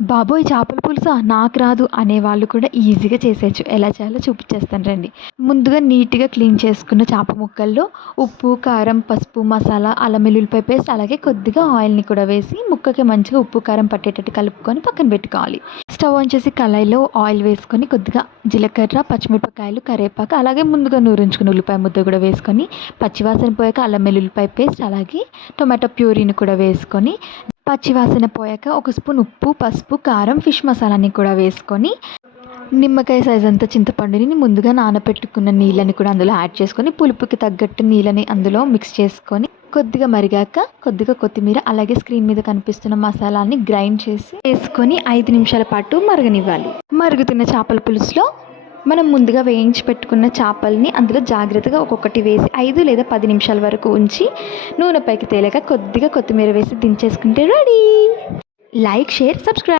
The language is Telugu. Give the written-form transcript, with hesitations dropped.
బాబోయ్! చేపల పులుసా? నాకు రాదు అనేవాళ్ళు కూడా ఈజీగా చేసేయొచ్చు. ఎలా చేయాలో చూపిచ్చేస్తాను రండి. ముందుగా నీట్‌గా క్లీన్ చేసుకున్న చేప ముక్కల్లో ఉప్పు, కారం, పసుపు, మసాలా, అల్లం వెల్లుల్లిపాయ పేస్ట్ అలాగే కొద్దిగా ఆయిల్‌ని కూడా వేసి ముక్కకి మంచిగా ఉప్పు, కారం పట్టేటట్టు కలుపుకొని పక్కన పెట్టుకోవాలి. స్టవ్ ఆన్ చేసి కళాయిలో ఆయిల్ వేసుకొని కొద్దిగా జీలకర్ర, పచ్చిమిరపకాయలు, కరివేపాకు అలాగే ముందుగా నూరించుకున్న ఉల్లిపాయ ముద్ద కూడా వేసుకొని పచ్చివాసన పోయాక అల్లం వెల్లుల్లిపాయ పేస్ట్ అలాగే టొమాటో ప్యూరీని కూడా వేసుకొని పచ్చివాసన పోయాక ఒక స్పూన్ ఉప్పు, పసుపు, కారం, ఫిష్ మసాలాని కూడా వేసుకొని నిమ్మకాయ సైజ్ అంత చింతపండుని ముందుగా నానబెట్టుకున్న నీళ్ళని కూడా అందులో యాడ్ చేసుకొని పులుపుకి తగ్గట్టు నీళ్ళని అందులో మిక్స్ చేసుకొని కొద్దిగా మరిగాక కొద్దిగా కొత్తిమీర అలాగే స్క్రీన్ మీద కనిపిస్తున్న మసాలాని గ్రైండ్ చేసి వేసుకొని 5 నిమిషాల పాటు మరగనివ్వాలి. మరుగుతున్న చేపల పులుసులో మనం ముందుగా వేయించి పెట్టుకున్న చేపల్ని అందులో జాగ్రత్తగా ఒక్కొక్కటి వేసి 5 లేదా 10 నిమిషాల వరకు ఉంచి నూనె పైకి తేలాక కొద్దిగా కొత్తిమీర వేసి దించేసుకుంటే రెడీ. Like, share, subscribe.